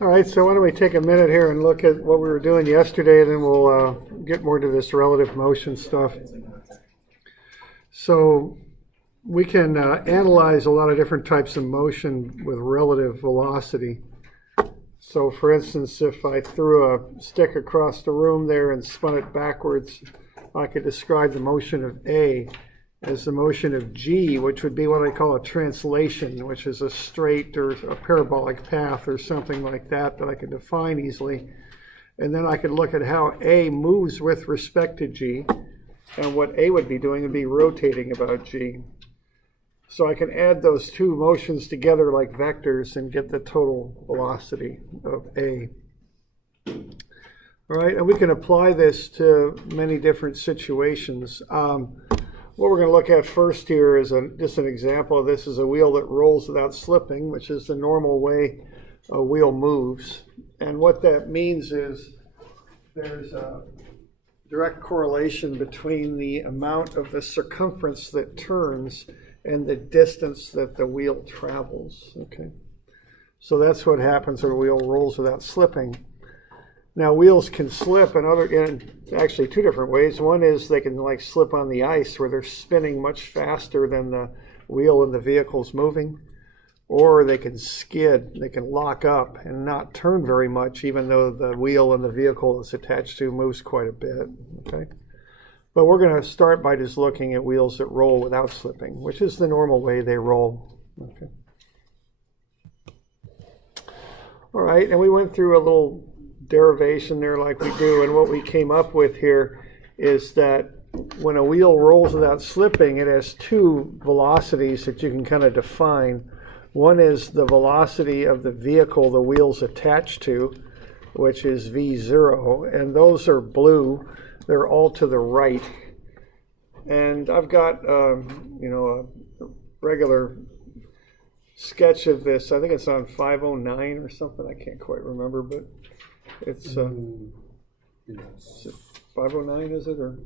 All right, so why don't we take a minute here and look at what we were doing yesterday, and then we'll get more to this relative motion stuff. So we can analyze a lot of different types of motion with relative velocity. So for instance, if I threw a stick across the room there and spun it backwards, I could describe the motion of A as the motion of G, which would be what I call a translation, which is a straight or a parabolic path or something like that I could define easily. And then I could look at how A moves with respect to G, and what A would be doing would be rotating about G. So I can add those two motions together like vectors and get the total velocity of A. All right, and we can apply this to many different situations. What we're going to look at first here is just an example of this is a wheel that rolls without slipping, which is the normal way a wheel moves. And what that means is there's a direct correlation between the amount of the circumference that turns and the distance that the wheel travels. Okay, so that's what happens when a wheel rolls without slipping. Now wheels can slip in actually two different ways. One is they can like slip on the ice where they're spinning much faster than the wheel in the vehicle's moving, or they can skid, they can lock up and not turn very much even though the wheel in the vehicle it's attached to moves quite a bit. Okay, but we're going to start by just looking at wheels that roll without slipping, which is the normal way they roll. Okay. All right, and we went through a little derivation there like we do, and what we came up with here is that when a wheel rolls without slipping, it has two velocities that you can kind of define. One is the velocity of the vehicle the wheel's attached to, which is V0, and those are blue. They're all to the right. And I've got a regular sketch of this. I think it's on 509 or something. I can't quite remember, but it's 509, is it, or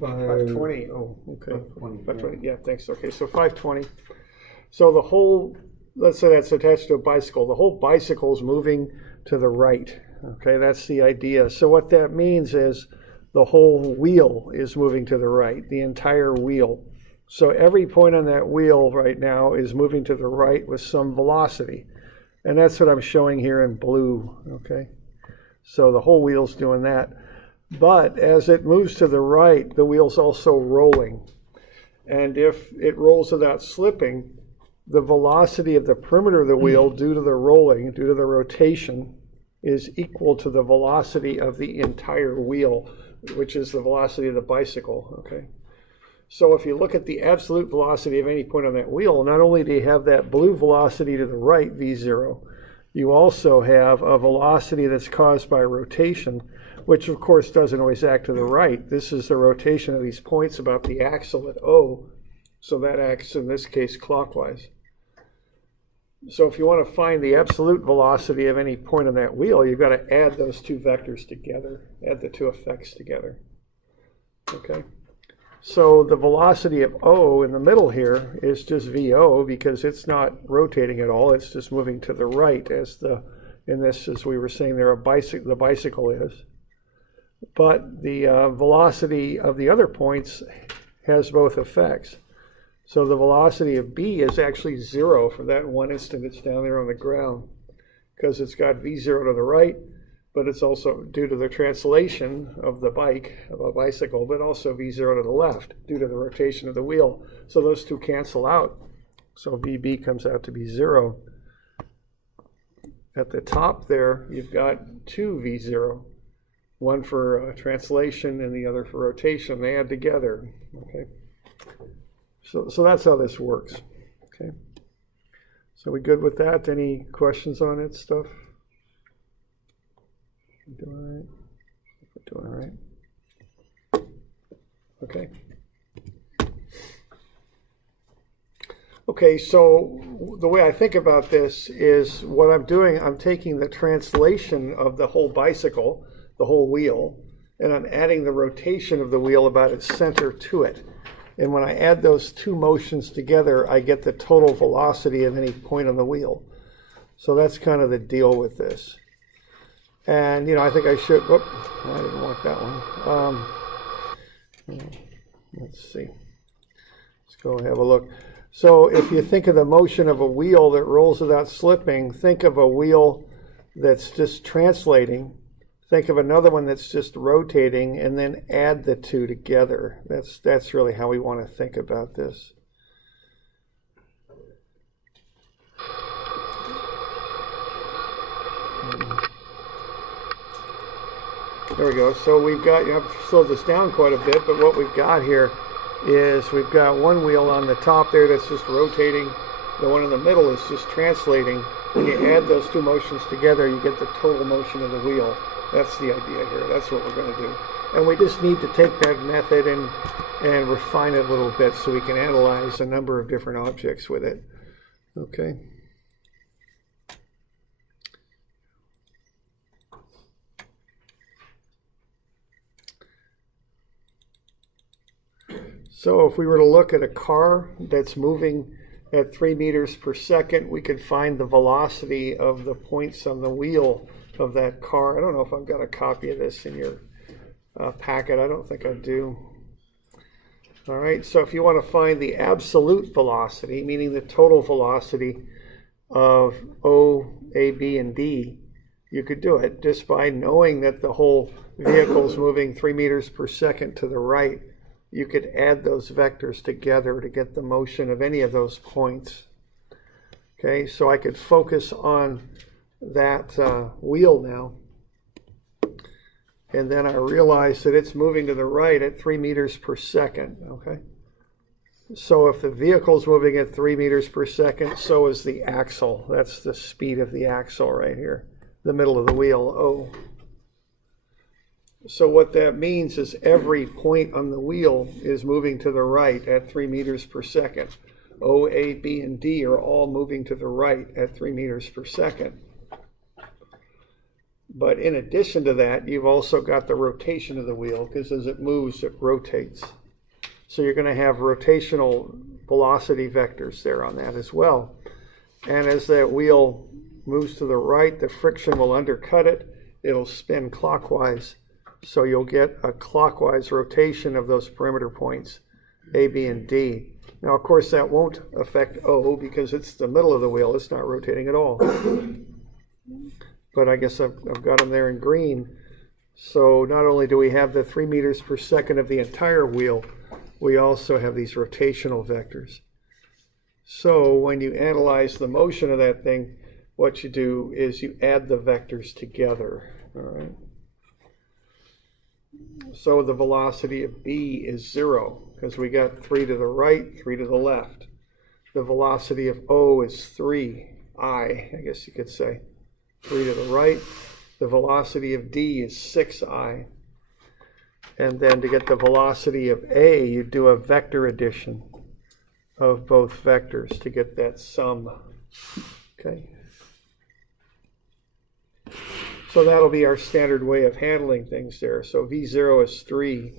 520? Oh, okay. 520. Yeah, thanks. Okay, so 520. So the whole, let's say that's attached to a bicycle. The whole bicycle is moving to the right. Okay, that's the idea. So what that means is the whole wheel is moving to the right, the entire wheel. So every point on that wheel right now is moving to the right with some velocity. And that's what I'm showing here in blue, okay? So the whole wheel's doing that. But as it moves to the right, the wheel's also rolling. And if it rolls without slipping, the velocity of the perimeter of the wheel due to the rolling, due to the rotation, is equal to the velocity of the entire wheel, which is the velocity of the bicycle, okay? So if you look at the absolute velocity of any point on that wheel, not only do you have that blue velocity to the right, V0, you also have a velocity that's caused by rotation, which of course doesn't always act to the right. This is the rotation of these points about the axle at O, so that acts in this case clockwise. So if you want to find the absolute velocity of any point on that wheel, you've got to add those two vectors together, add the two effects together, okay? So the velocity of O in the middle here is just VO because it's not rotating at all. It's just moving to the right as in this, as we were saying there, the bicycle is. But the velocity of the other points has both effects. So the velocity of B is actually 0 for that one instant it's down there on the ground because it's got V0 to the right, but it's also due to the translation of the bicycle, but also V0 to the left due to the rotation of the wheel. So those two cancel out. So VB comes out to be 0. At the top there, you've got two V0, one for translation and the other for rotation. They add together, okay? So that's how this works, okay? So we good with that? Any questions on it stuff? Doing all right? We're doing all right? Okay. Okay, so the way I think about this is what I'm doing, I'm taking the translation of the whole bicycle, the whole wheel, and I'm adding the rotation of the wheel about its center to it. And when I add those two motions together, I get the total velocity at any point on the wheel. So that's kind of the deal with this. And, I think I should, I didn't want that one. Let's see. Let's go have a look. So if you think of the motion of a wheel that rolls without slipping, think of a wheel that's just translating. Think of another one that's just rotating, and then add the two together. That's really how we want to think about this. There we go. So we've got, I've slowed this down quite a bit, but what we've got here is we've got one wheel on the top there that's just rotating. The one in the middle is just translating. When you add those two motions together, you get the total motion of the wheel. That's the idea here. That's what we're going to do. And we just need to take that method and refine it a little bit so we can analyze a number of different objects with it. Okay. So if we were to look at a car that's moving at 3 meters per second, we could find the velocity of the points on the wheel of that car. I don't know if I've got a copy of this in your packet. I don't think I do. All right, so if you want to find the absolute velocity, meaning the total velocity of O, A, B, and D, you could do it just by knowing that the whole vehicle is moving 3 meters per second to the right. You could add those vectors together to get the motion of any of those points. Okay, so I could focus on that wheel now. And then I realize that it's moving to the right at 3 meters per second. Okay, so if the vehicle's moving at 3 meters per second, so is the axle. That's the speed of the axle right here, the middle of the wheel, O. So what that means is every point on the wheel is moving to the right at 3 meters per second. O, A, B, and D are all moving to the right at 3 meters per second. But in addition to that, you've also got the rotation of the wheel, because as it moves, it rotates. So you're going to have rotational velocity vectors there on that as well. And as that wheel moves to the right, the friction will undercut it. It'll spin clockwise. So you'll get a clockwise rotation of those perimeter points, A, B, and D. Now, of course, that won't affect O because it's the middle of the wheel. It's not rotating at all. But I guess I've got them there in green. So not only do we have the 3 meters per second of the entire wheel, we also have these rotational vectors. So when you analyze the motion of that thing, what you do is you add the vectors together. All right. So the velocity of B is 0 because we got 3 to the right, 3 to the left. The velocity of O is 3, I guess you could say. 3 to the right. The velocity of D is 6I. And then to get the velocity of A, you do a vector addition of both vectors to get that sum. Okay. So that'll be our standard way of handling things there. So V0 is 3.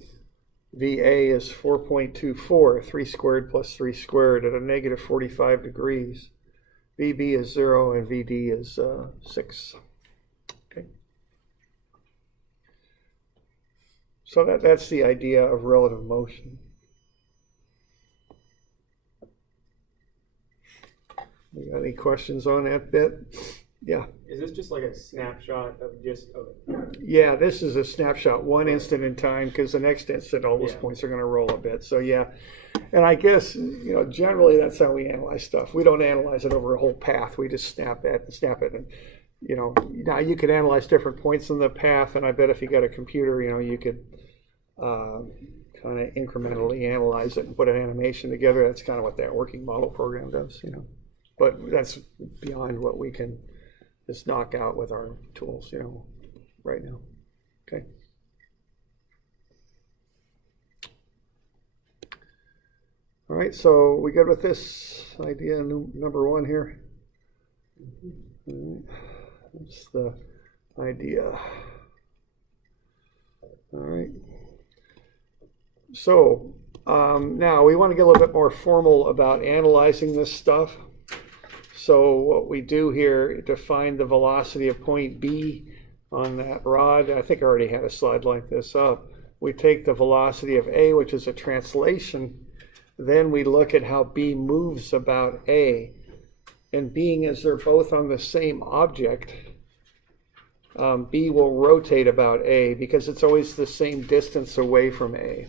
VA is 4.24, 3 squared plus 3 squared at a negative 45 degrees. VB is 0 and VD is 6. Okay. So that's the idea of relative motion. You got any questions on that bit? Yeah. Is this just like a snapshot of just of it? Yeah, this is a snapshot, one instant in time, because the next instant all those points are going to roll a bit. So yeah, and I guess generally that's how we analyze stuff. We don't analyze it over a whole path. We just snap it, and now you could analyze different points in the path, and I bet if you got a computer, you could kind of incrementally analyze it and put an animation together. That's kind of what that working model program does, But that's beyond what we can just knock out with our tools, right now. Okay. All right, so we good with this idea number 1 here? That's the idea. All right. So now we want to get a little bit more formal about analyzing this stuff. So what we do here to find the velocity of point B on that rod, I think I already had a slide like this up. We take the velocity of A, which is a translation, then we look at how B moves about A. And being as they're both on the same object, B will rotate about A because it's always the same distance away from A.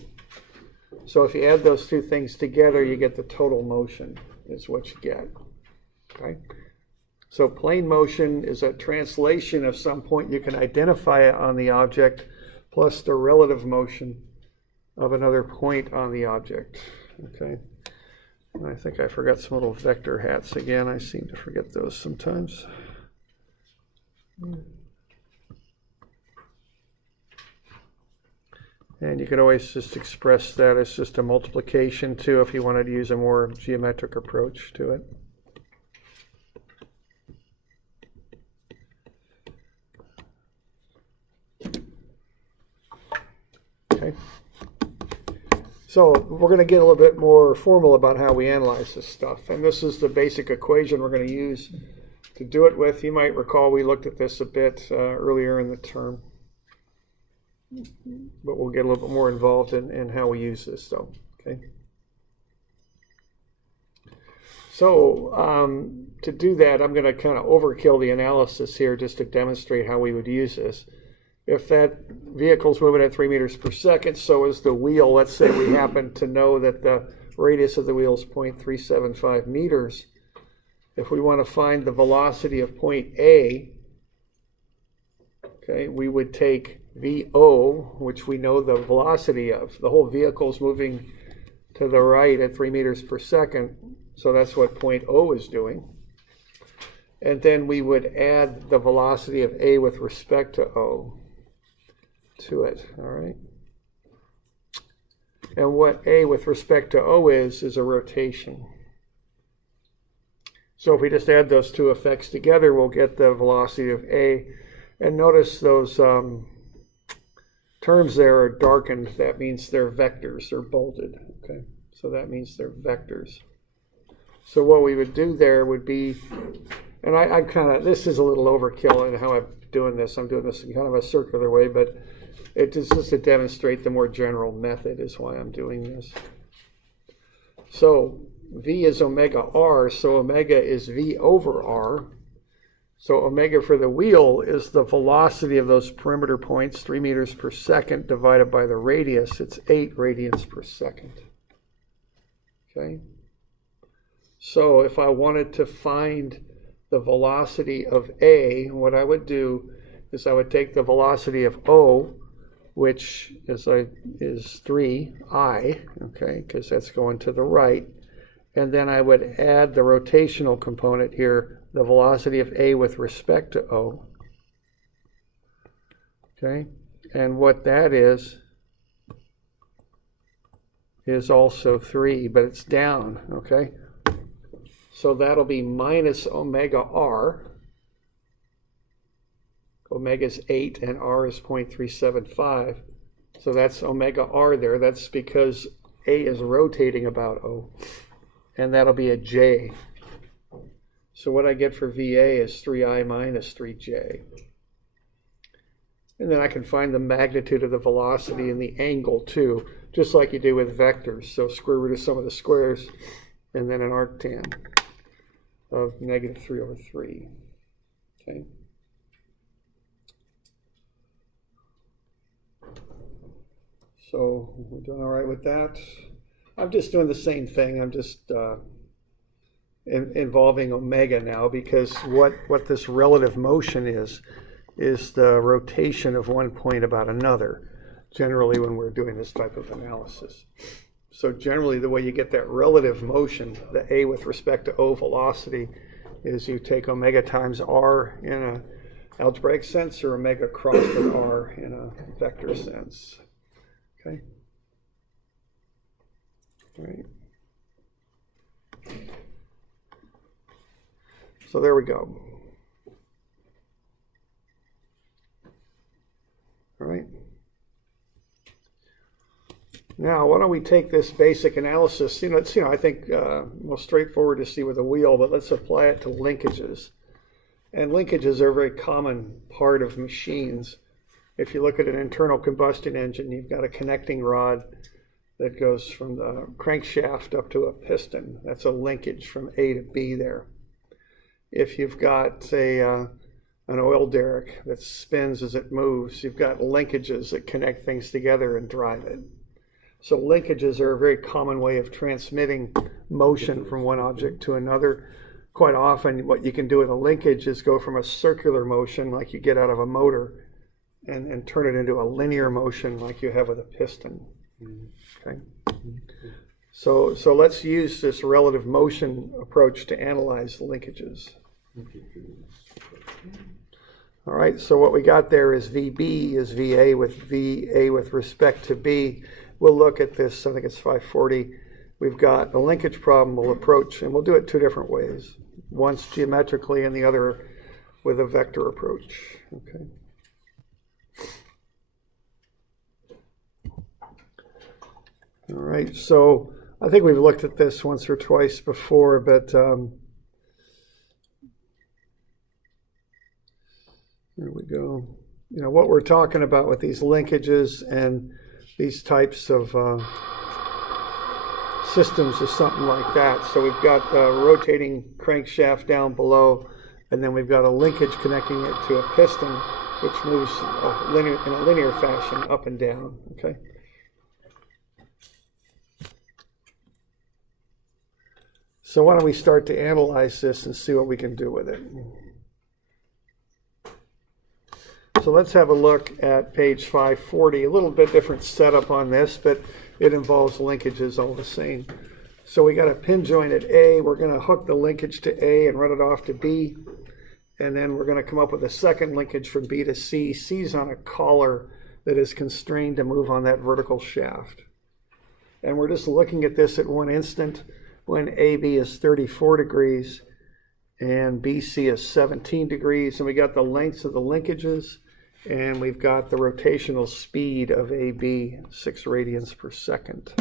So if you add those two things together, you get the total motion is what you get. Okay? So plane motion is a translation of some point you can identify it on the object plus the relative motion of another point on the object. Okay? And I think I forgot some little vector hats again. I seem to forget those sometimes. And you could always just express that as just a multiplication too if you wanted to use a more geometric approach to it. Okay. So we're going to get a little bit more formal about how we analyze this stuff. And this is the basic equation we're going to use to do it with. You might recall we looked at this a bit earlier in the term. But we'll get a little bit more involved in how we use this, though. Okay. So to do that, I'm going to kind of overkill the analysis here just to demonstrate how we would use this. If that vehicle's moving at 3 meters per second, so is the wheel. Let's say we happen to know that the radius of the wheel is 0.375 meters. If we want to find the velocity of point A, okay, we would take VO, which we know the velocity of. The whole vehicle is moving to the right at 3 meters per second, so that's what point O is doing. And then we would add the velocity of A with respect to O to it, all right? And what A with respect to O is a rotation. So if we just add those two effects together, we'll get the velocity of A. And notice those terms there are darkened. That means they're vectors. They're bolded. Okay, so that means they're vectors. So what we would do there would be, and I kind of, this is a little overkill in how I'm doing this. I'm doing this in kind of a circular way, but it is just to demonstrate the more general method is why I'm doing this. So V is omega R, so omega is V over R. So omega for the wheel is the velocity of those perimeter points, 3 meters per second divided by the radius. It's 8 radians per second. Okay? So if I wanted to find the velocity of A, what I would do is I would take the velocity of O, which is 3I, okay, because that's going to the right. And then I would add the rotational component here, the velocity of A with respect to O. Okay, and what that is also 3, but it's down, okay? So that'll be minus omega R. Omega is 8 and R is 0.375. So that's omega R there. That's because A is rotating about O. And that'll be a J. So what I get for VA is 3I minus 3J. And then I can find the magnitude of the velocity and the angle too, just like you do with vectors. So square root of sum of the squares, and then an arctan of negative 3 over 3. Okay. So we're doing all right with that. I'm just doing the same thing. I'm just involving omega now, because what this relative motion is the rotation of one point about another, generally when we're doing this type of analysis. So generally the way you get that relative motion, the A with respect to O velocity, is you take omega times R in an algebraic sense, or omega crossed with R in a vector sense. Okay. All right. So there we go. All right. Now, why don't we take this basic analysis? It's I think most straightforward to see with a wheel, but let's apply it to linkages. And linkages are a very common part of machines. If you look at an internal combustion engine, you've got a connecting rod that goes from the crankshaft up to a piston. That's a linkage from A to B there. If you've got, say, an oil derrick that spins as it moves, you've got linkages that connect things together and drive it. So linkages are a very common way of transmitting motion from one object to another. Quite often what you can do with a linkage is go from a circular motion like you get out of a motor and turn it into a linear motion like you have with a piston. Okay. So let's use this relative motion approach to analyze linkages. All right, so what we got there is VB is VA with respect to B. We'll look at this, I think it's 540. We've got a linkage problem we'll approach, and we'll do it two different ways. Once geometrically and the other with a vector approach. Okay. All right, so I think we've looked at this once or twice before, but there we go. What we're talking about with these linkages and these types of systems is something like that. So we've got the rotating crankshaft down below, and then we've got a linkage connecting it to a piston, which moves in a linear fashion up and down. Okay. So why don't we start to analyze this and see what we can do with it. So let's have a look at page 540. A little bit different setup on this, but it involves linkages all the same. So we got a pin joint at A. We're going to hook the linkage to A and run it off to B. And then we're going to come up with a second linkage from B to C. C's on a collar that is constrained to move on that vertical shaft. And we're just looking at this at one instant when AB is 34 degrees and BC is 17 degrees. And we got the lengths of the linkages. And we've got the rotational speed of AB, 6 radians per second.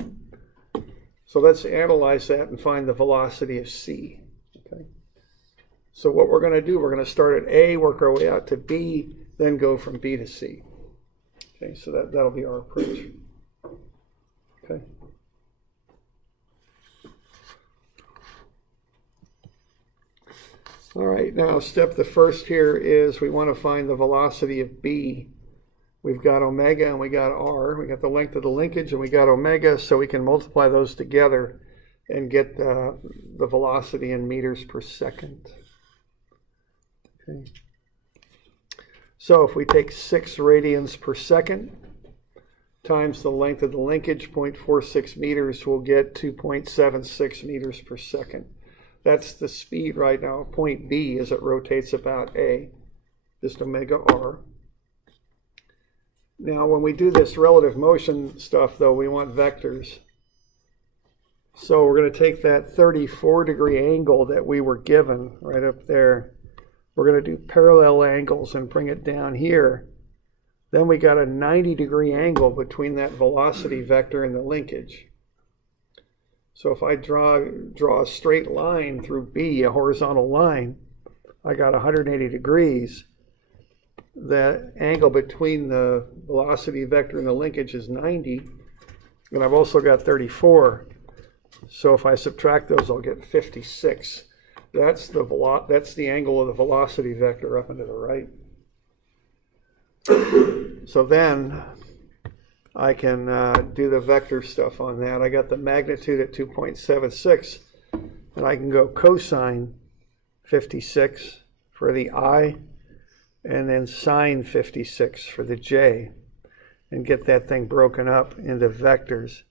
So let's analyze that and find the velocity of C. Okay. So what we're going to do, we're going to start at A, work our way out to B, then go from B to C. Okay, so that'll be our approach. Okay. All right, now the first here is we want to find the velocity of B. We've got omega and we got r. We got the length of the linkage and we got omega, so we can multiply those together and get the velocity in meters per second. Okay. So if we take 6 radians per second times the length of the linkage, 0.46 meters, we'll get 2.76 meters per second. That's the speed right now, point B, as it rotates about A, just omega r. Now, when we do this relative motion stuff, though, we want vectors. So we're going to take that 34-degree angle that we were given right up there. We're going to do parallel angles and bring it down here. Then we got a 90-degree angle between that velocity vector and the linkage. So if I draw a straight line through B, a horizontal line, I got 180 degrees. The angle between the velocity vector and the linkage is 90, and I've also got 34. So if I subtract those, I'll get 56. That's the angle of the velocity vector up and to the right. So then I can do the vector stuff on that. I got the magnitude at 2.76, and I can go cosine 56 for the I, and then sine 56 for the J, and get that thing broken up into vectors.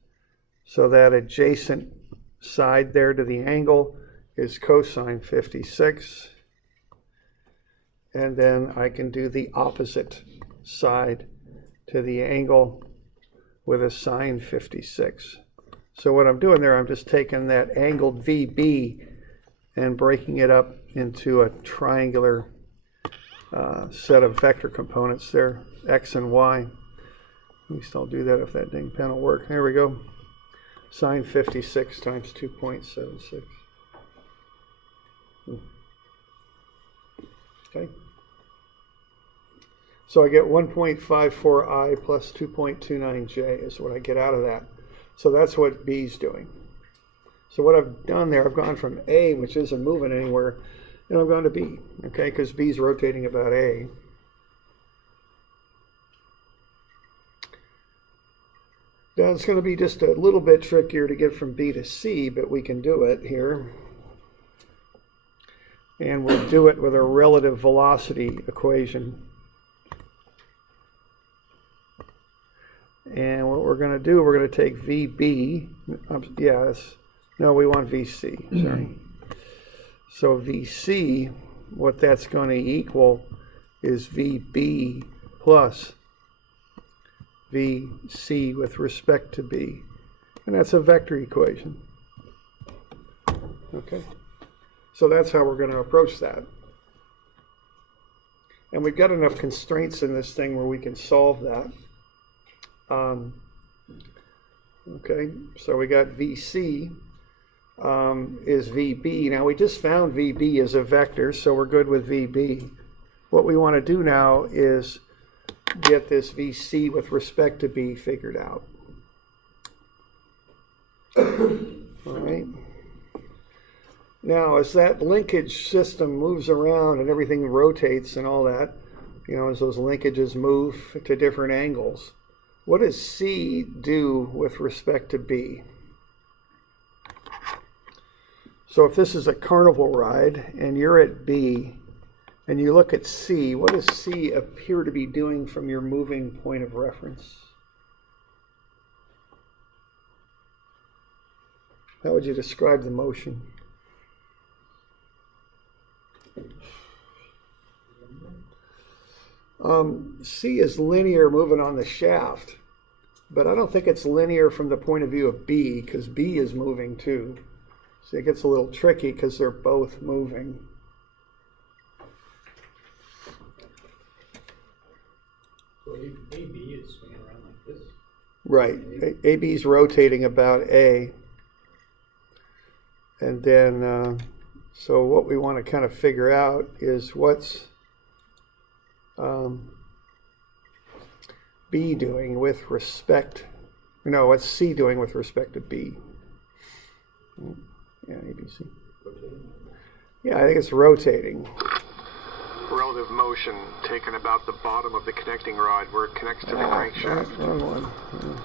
So that adjacent side there to the angle is cosine 56, and then I can do the opposite side to the angle with a sine 56. So what I'm doing there, I'm just taking that angled VB and breaking it up into a triangular set of vector components there, x and y. At least I'll do that if that dang pen will work. There we go. Sine 56 times 2.76. Okay. So I get 1.54i plus 2.29j is what I get out of that. So that's what B's doing. So what I've done there, I've gone from A, which isn't moving anywhere, and I've gone to B, okay, because B's rotating about A. Now it's going to be just a little bit trickier to get from B to C, but we can do it here. And we'll do it with a relative velocity equation. And what we're going to do, we're going to take VB. No, we want VC, sorry. So VC, what that's going to equal is VB plus VC with respect to B. And that's a vector equation. Okay. So that's how we're going to approach that. And we've got enough constraints in this thing where we can solve that. Okay, so we got VC is VB. Now we just found VB as a vector, so we're good with VB. What we want to do now is get this VC with respect to B figured out. All right. Now, as that linkage system moves around and everything rotates and all that, you know, as those linkages move to different angles, what does C do with respect to B? So if this is a carnival ride and you're at B and you look at C, what does C appear to be doing from your moving point of reference? How would you describe the motion? C is linear moving on the shaft, but I don't think it's linear from the point of view of B, because B is moving too. So it gets a little tricky because they're both moving. So AB is swinging around like this? Right. AB is rotating about A. And then, so what we want to kind of figure out is what's B doing with respect, no, what's C doing with respect to B? Yeah, ABC. Yeah, I think it's rotating. Relative motion taken about the bottom of the connecting rod where it connects to the crankshaft. Wrong one.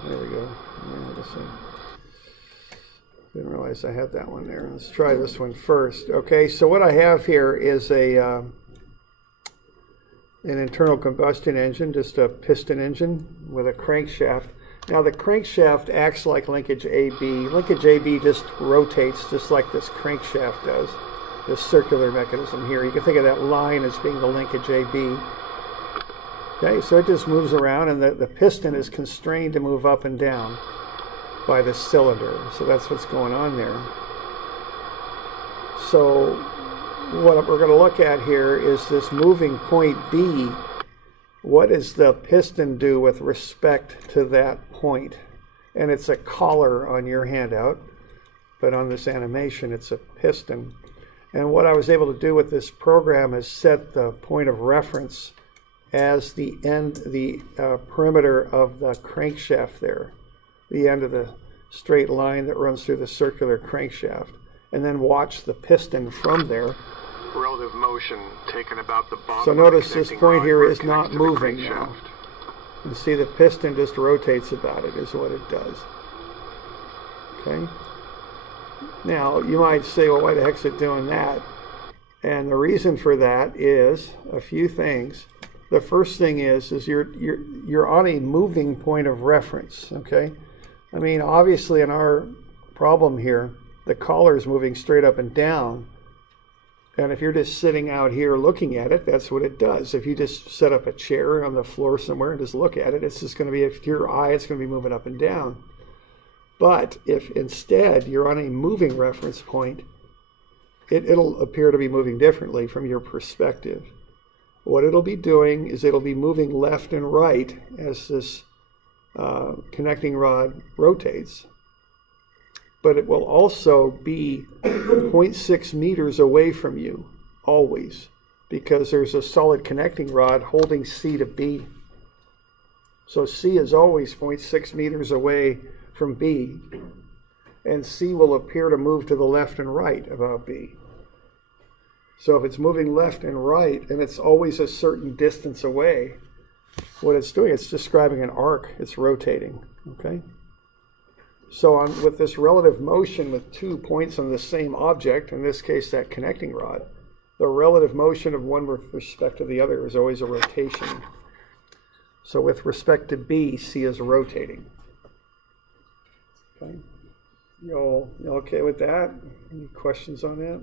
There we go. Yeah, this one. Didn't realize I had that one there. Let's try this one first. Okay, so what I have here is an internal combustion engine, just a piston engine with a crankshaft. Now the crankshaft acts like linkage AB. Linkage AB just rotates just like this crankshaft does, this circular mechanism here. You can think of that line as being the linkage AB. Okay, so it just moves around, and the piston is constrained to move up and down by the cylinder. So that's what's going on there. So what we're going to look at here is this moving point B. What does the piston do with respect to that point? And it's a collar on your handout, but on this animation it's a piston. And what I was able to do with this program is set the point of reference as the perimeter of the crankshaft there, the end of the straight line that runs through the circular crankshaft, and then watch the piston from there. Relative motion taken about the bottom. So notice this point here is not moving now. You see the piston just rotates about it is what it does. Okay. Now you might say, well, why the heck's it doing that? And the reason for that is a few things. The first thing is you're on a moving point of reference. Okay. I mean, obviously in our problem here, the collar is moving straight up and down. And if you're just sitting out here looking at it, that's what it does. If you just set up a chair on the floor somewhere and just look at it, it's just going to be, if your eye, it's going to be moving up and down. But if instead you're on a moving reference point, it'll appear to be moving differently from your perspective. What it'll be doing is it'll be moving left and right as this connecting rod rotates, but it will also be 0.6 meters away from you, always, because there's a solid connecting rod holding C to B. So C is always 0.6 meters away from B, and C will appear to move to the left and right about B. So if it's moving left and right, and it's always a certain distance away, what it's doing, it's describing an arc, it's rotating, okay? So with this relative motion with 2 points on the same object, in this case that connecting rod, the relative motion of one with respect to the other is always a rotation. So with respect to B, C is rotating. Okay, you okay with that? Any questions on that?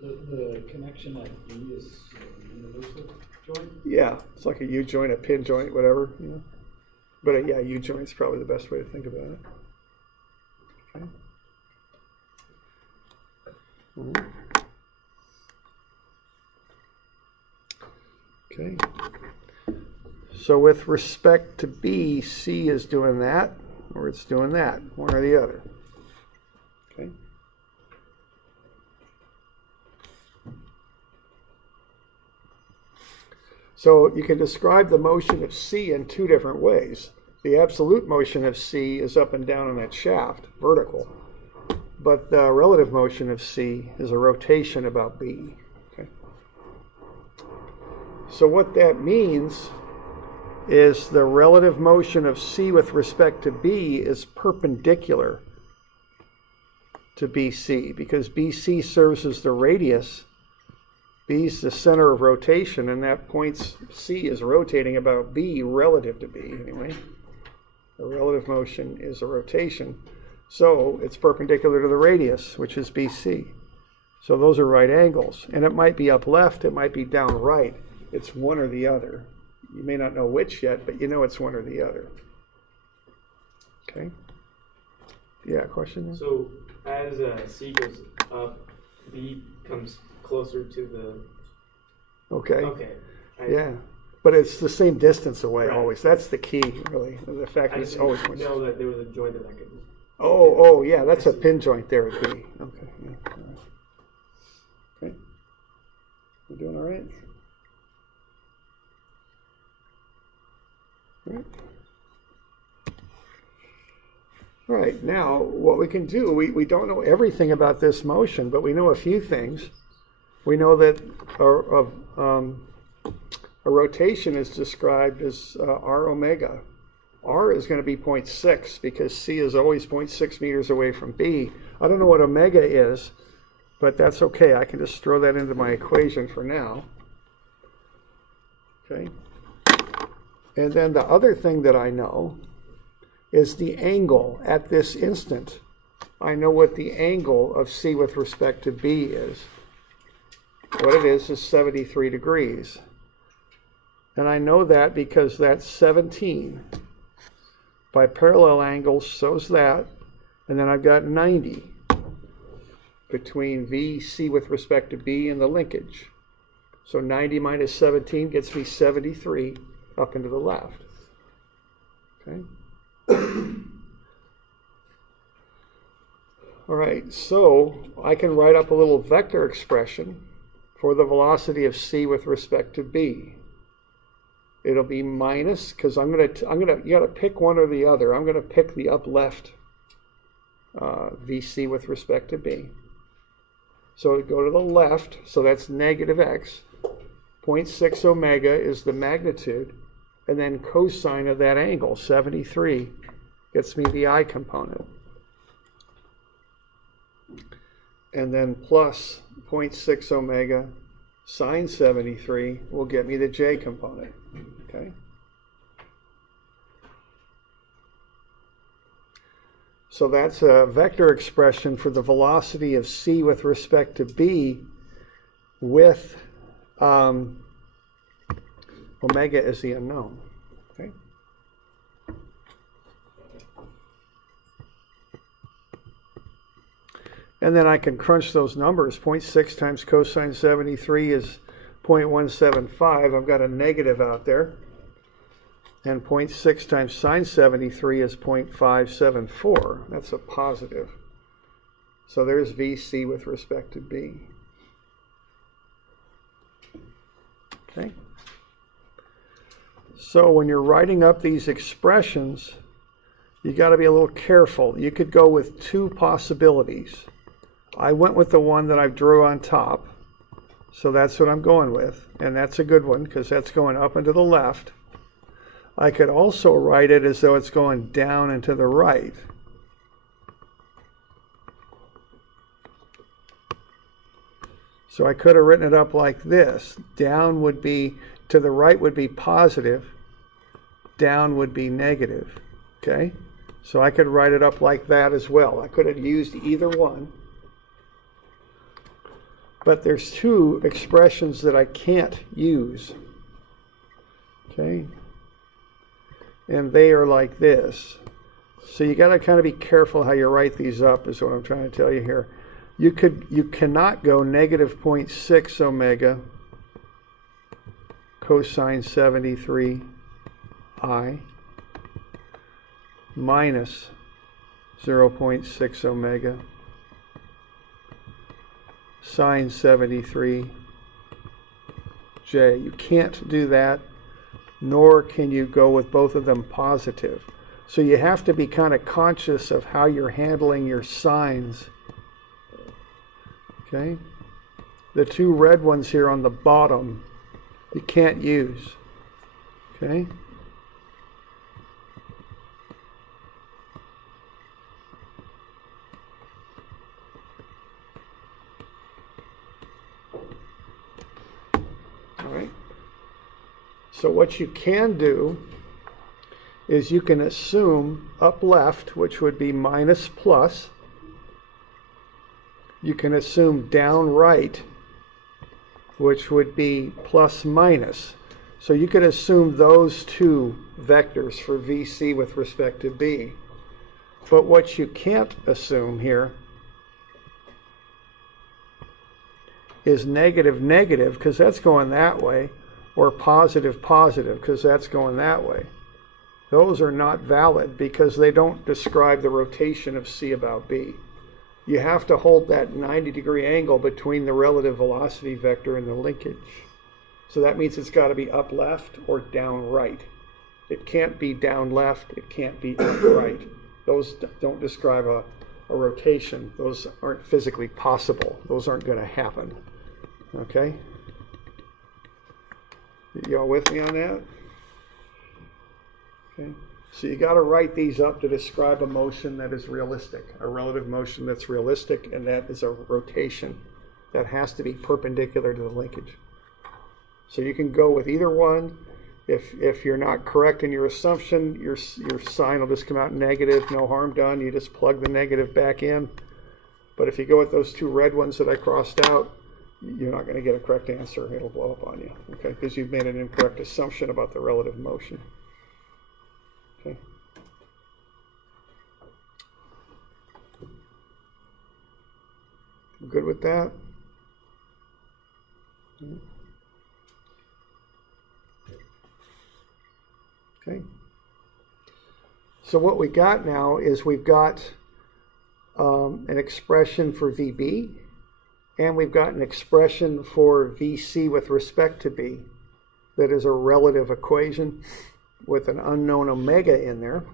The connection at B is a universal joint? Yeah, it's like a U-joint, a pin joint, whatever. You know? But yeah, U-joint is probably the best way to think about it. Okay. Okay. So with respect to B, C is doing that, or it's doing that, one or the other. Okay. So you can describe the motion of C in two different ways. The absolute motion of C is up and down in that shaft, vertical. But the relative motion of C is a rotation about B. Okay. So what that means is the relative motion of C with respect to B is perpendicular to BC, because BC serves as the radius. B is the center of rotation, and that points C is rotating about B relative to B anyway. The relative motion is a rotation. So it's perpendicular to the radius, which is BC. So those are right angles. And it might be up left, it might be down right. It's one or the other. You may not know which yet, but you know it's one or the other. Okay? Yeah, question there? So as C goes up, B comes closer to the... Okay. Okay. Yeah. But it's the same distance away Right. always. That's the key, really. The fact that it's always I know that there was a joint that I could... Oh, yeah, that's a pin joint there at B. Okay. Yeah. All right. Okay. You doing all right? All right. All right, now what we can do, we don't know everything about this motion, but we know a few things. We know that a rotation is described as r omega. R is going to be 0.6 because C is always 0.6 meters away from B. I don't know what omega is, but that's okay. I can just throw that into my equation for now. Okay. And then the other thing that I know is the angle at this instant. I know what the angle of C with respect to B is. What it is 73 degrees. And I know that because that's 17. By parallel angles, so's that. And then I've got 90 between VC with respect to B and the linkage. So 90 minus 17 gets me 73 up and to the left. Okay. All right, so I can write up a little vector expression for the velocity of C with respect to B. It'll be minus, because you gotta pick one or the other. I'm gonna pick the up left VC with respect to B. So go to the left, so that's negative x. 0.6 omega is the magnitude, and then cosine of that angle, 73, gets me the I component. And then plus 0.6 omega sine 73 will get me the J component. Okay. So that's a vector expression for the velocity of C with respect to B with omega is the unknown. Okay. And then I can crunch those numbers. 0.6 times cosine 73 is 0.175. I've got a negative out there. And 0.6 times sine 73 is 0.574. That's a positive. So there's VC with respect to B. Okay. So when you're writing up these expressions, you got to be a little careful. You could go with two possibilities. I went with the one that I drew on top. So that's what I'm going with. And that's a good one because that's going up and to the left. I could also write it as though it's going down and to the right. So I could have written it up like this. Down would be, to the right would be positive. Down would be negative. Okay? So I could write it up like that as well. I could have used either one. But there's two expressions that I can't use. Okay? And they are like this. So you got to kind of be careful how you write these up is what I'm trying to tell you here. You cannot go negative 0.6 omega cosine 73I minus 0.6 omega sine 73J. You can't do that, nor can you go with both of them positive. So you have to be kind of conscious of how you're handling your signs. Okay? The two red ones here on the bottom, you can't use. Okay? All right. So what you can do is you can assume up left, which would be minus plus. You can assume down right, which would be plus minus. So you could assume those two vectors for VC with respect to B. But what you can't assume here is negative negative, because that's going that way, or positive positive, because that's going that way. Those are not valid because they don't describe the rotation of C about B. You have to hold that 90-degree angle between the relative velocity vector and the linkage. So that means it's got to be up left or down right. It can't be down left, it can't be up right. Those don't describe a rotation. Those aren't physically possible. Those aren't going to happen. Okay? You all with me on that? Okay. So you got to write these up to describe a motion that is realistic, a relative motion that's realistic, and that is a rotation that has to be perpendicular to the linkage. So you can go with either one. If you're not correct in your assumption, your sign will just come out negative, no harm done. You just plug the negative back in. But if you go with those two red ones that I crossed out, you're not going to get a correct answer. It'll blow up on you, okay? Because you've made an incorrect assumption about the relative motion. Okay. Good with that? Okay. So what we got now is we've got an expression for VB, and we've got an expression for VC with respect to B that is a relative equation with an unknown omega in there.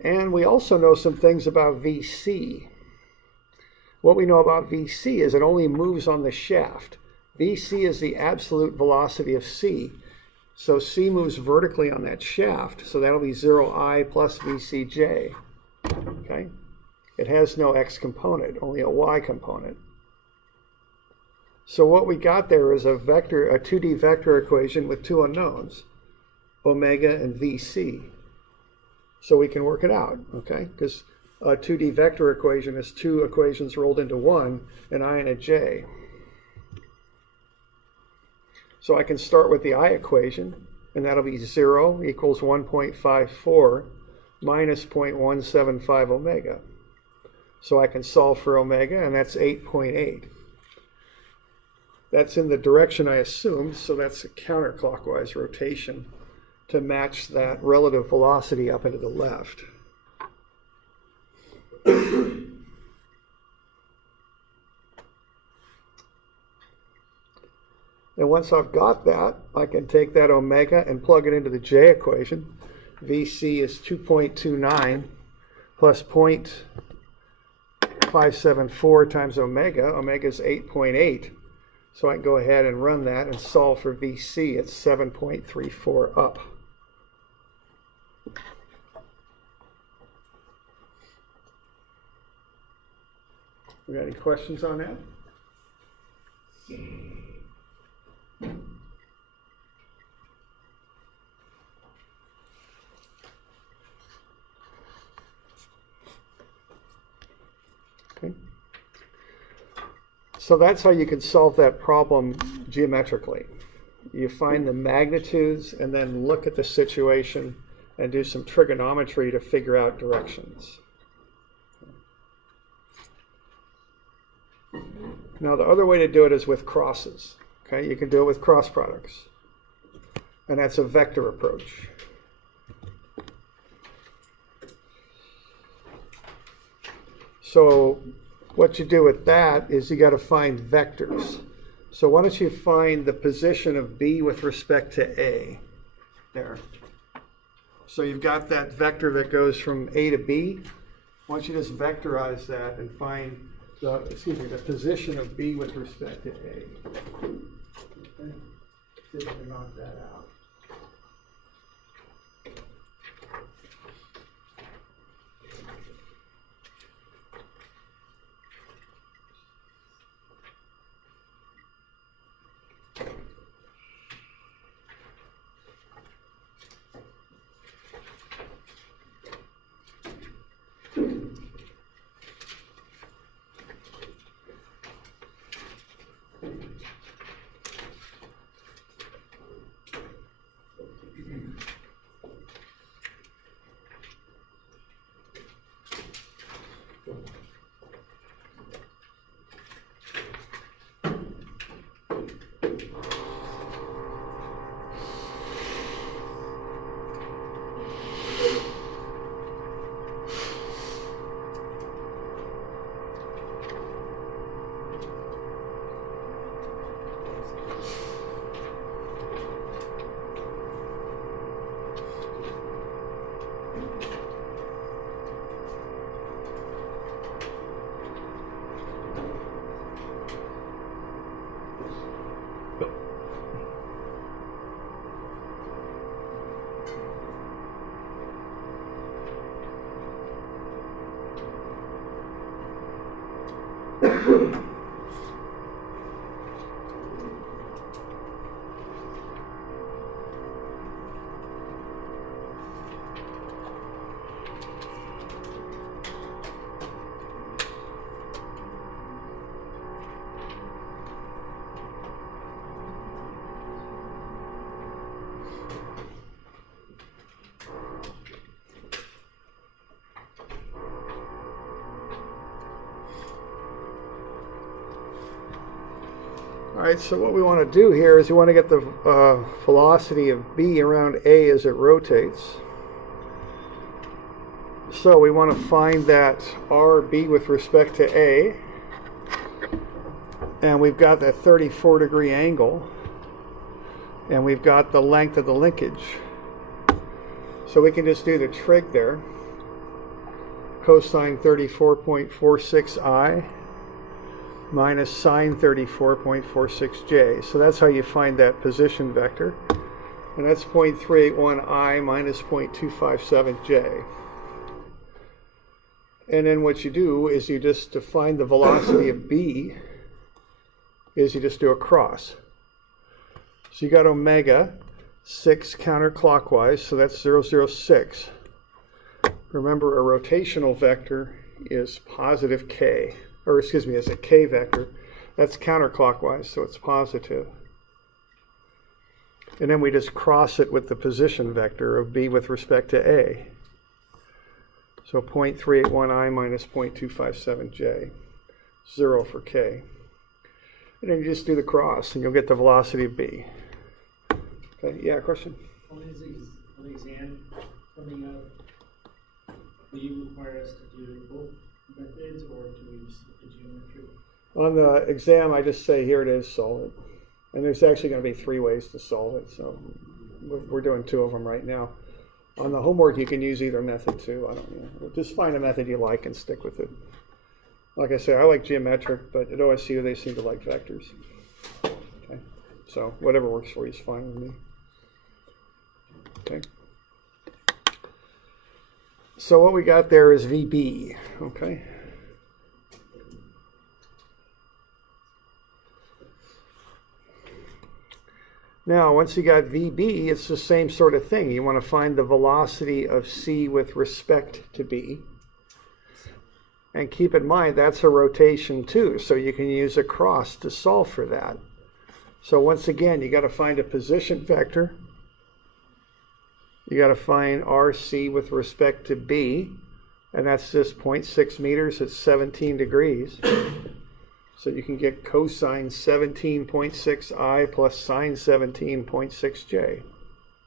And we also know some things about VC. What we know about VC is it only moves on the shaft. VC is the absolute velocity of C. So C moves vertically on that shaft, so that'll be 0I plus VCJ. Okay? It has no x component, only a y component. So what we got there is a 2D vector equation with two unknowns, omega and VC. So we can work it out, okay? Because a 2D vector equation is two equations rolled into one, an I and a j. So I can start with the I equation, and that'll be 0 equals 1.54 minus 0.175 omega. So I can solve for omega, and that's 8.8. That's in the direction I assumed, so that's a counterclockwise rotation to match that relative velocity up and to the left. And once I've got that, I can take that omega and plug it into the J equation. VC is 2.29 plus 0.574 times omega. Omega is 8.8. So I can go ahead and run that and solve for VC. It's 7.34 up. We got any questions on that? Okay. So that's how you can solve that problem geometrically. You find the magnitudes and then look at the situation and do some trigonometry to figure out directions. Now the other way to do it is with crosses. Okay, you can do it with cross products. And that's a vector approach. So what you do with that is you got to find vectors. So why don't you find the position of B with respect to A there. So you've got that vector that goes from A to B. Why don't you just vectorize that and find the position of B with respect to A. Okay. See if we can knock that out. All right, so what we want to do here is we want to get the velocity of B around A as it rotates. So we want to find that RB with respect to A. And we've got that 34-degree angle. And we've got the length of the linkage. So we can just do the trig there. Cosine 34.46I. minus sine 34.46j. So that's how you find that position vector. And that's 0.381i minus 0.257j. And then what you do is you just define the velocity of B is you just do a cross. So you got omega 6 counterclockwise, so that's 006. Remember, a rotational vector is positive k. Or excuse me, as a k vector, that's counterclockwise, so it's positive. And then we just cross it with the position vector of B with respect to A. So 0.381i minus 0.257j, 0 for k. And then you just do the cross, and you'll get the velocity of B. Okay, yeah, question? How many an exam coming up, will you require us to do both methods, or do we just look at geometry? On the exam, I just say, here it is, solve it. And there's actually going to be 3 ways to solve it, so we're doing 2 of them right now. On the homework, you can use either method too. I don't know. Just find a method you like and stick with it. Like I say, I like geometric, but at OSU they seem to like vectors. Okay, so whatever works for you is fine with me. Okay. So what we got there is VB. Okay. Now, once you got VB, it's the same sort of thing. You want to find the velocity of C with respect to B. And keep in mind, that's a rotation too, so you can use a cross to solve for that. So once again, you got to find a position vector. You got to find RC with respect to B, and that's just 0.6 meters at 17 degrees. So you can get cosine 17.6i plus sine 17.6j.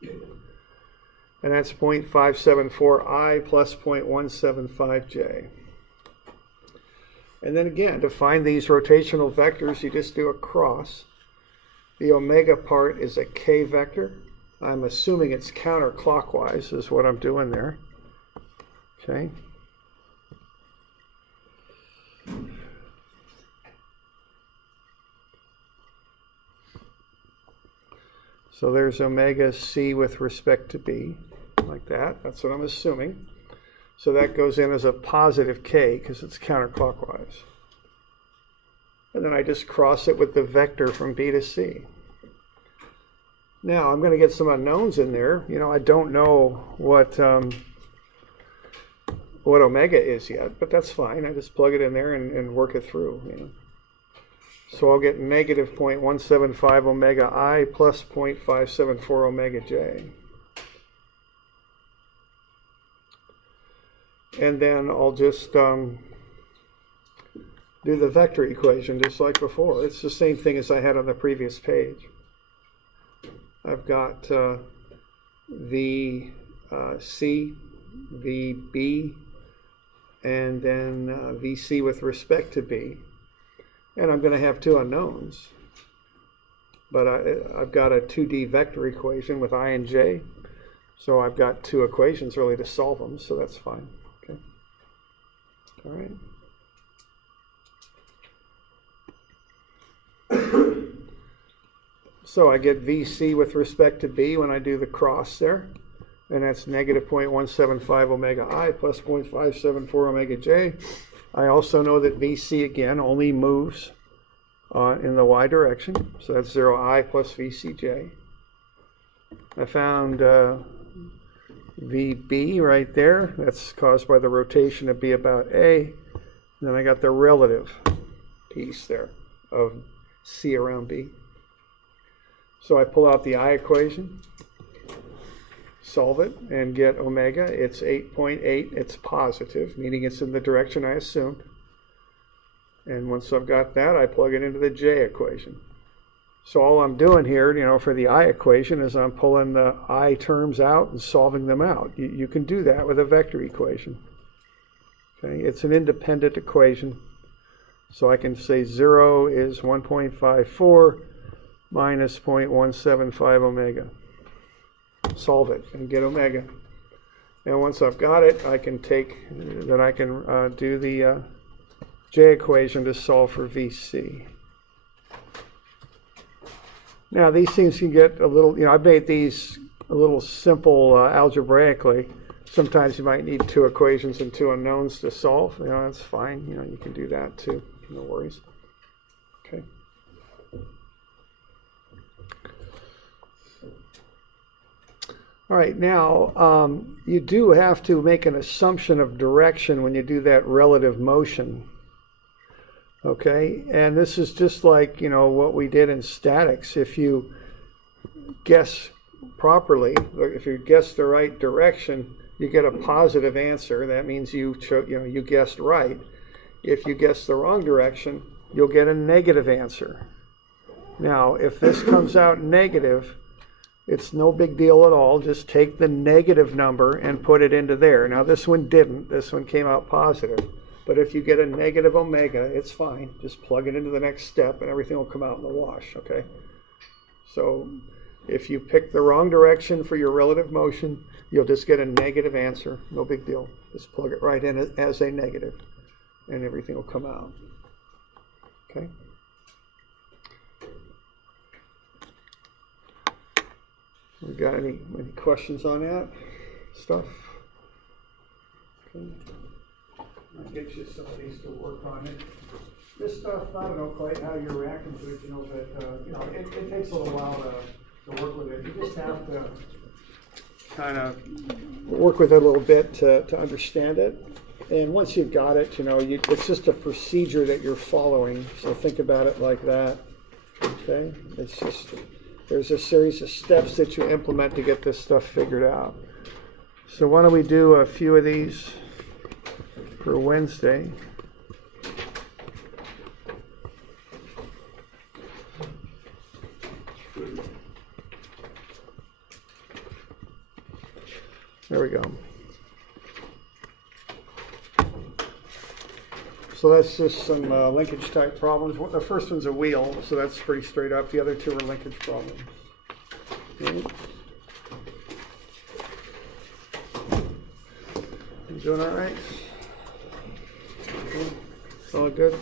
And that's 0.574i plus 0.175j. And then again, to find these rotational vectors, you just do a cross. The omega part is a k vector. I'm assuming it's counterclockwise is what I'm doing there. Okay. So there's omega c with respect to b, like that. That's what I'm assuming. So that goes in as a positive k because it's counterclockwise. And then I just cross it with the vector from b to c. Now I'm going to get some unknowns in there. You know, I don't know what omega is yet, but that's fine. I just plug it in there and work it through. You know. So I'll get negative 0.175 omega I plus 0.574 omega j. And then I'll just do the vector equation just like before. It's the same thing as I had on the previous page. I've got VC, VB, and then VC with respect to B. And I'm going to have 2 unknowns. But I've got a 2D vector equation with I and j. So I've got 2 equations really to solve them, so that's fine. Okay. All right. So I get VC with respect to B when I do the cross there. And that's negative 0.175 omega I plus 0.574 omega j. I also know that VC, again, only moves in the y direction. So that's 0I plus VCJ. I found VB right there. That's caused by the rotation of B about A. And then I got the relative piece there of C around B. So I pull out the I equation, solve it, and get omega. It's 8.8. It's positive, meaning it's in the direction I assumed. And once I've got that, I plug it into the J equation. So all I'm doing here, you know, for the I equation is I'm pulling the I terms out and solving them out. You can do that with a vector equation. Okay, it's an independent equation. So I can say 0 is 1.54 minus 0.175 omega. Solve it and get omega. And once I've got it, I can do the J equation to solve for VC. Now these things can get a little, you know, I made these a little simple algebraically. Sometimes you might need 2 equations and 2 unknowns to solve. You know, that's fine. You know, you can do that too. No worries. Okay. All right, now you do have to make an assumption of direction when you do that relative motion. Okay, and this is just like, you know, what we did in statics. If you guess properly, or if you guess the right direction, you get a positive answer. That means you guessed right. If you guess the wrong direction, you'll get a negative answer. Now, if this comes out negative, It's no big deal at all. Just take the negative number and put it into there. Now this one didn't. This one came out positive. But if you get a negative omega, it's fine. Just plug it into the next step and everything will come out in the wash, okay? So if you pick the wrong direction for your relative motion, you'll just get a negative answer. No big deal. Just plug it right in as a negative and everything will come out. Okay? We got any questions on that stuff? Okay. I'll get you some of these to work on it. This stuff, I don't know quite how you're reacting to it, but it takes a little while to work with it. You just have to kind of work with it a little bit to understand it. And once you've got it, it's just a procedure that you're following. So think about it like that. Okay? It's just, there's a series of steps that you implement to get this stuff figured out. So why don't we do a few of these for Wednesday. There we go. So that's just some linkage type problems. The first one's a wheel, so that's pretty straight up. The other two are linkage problems. Okay. You doing all right? All good?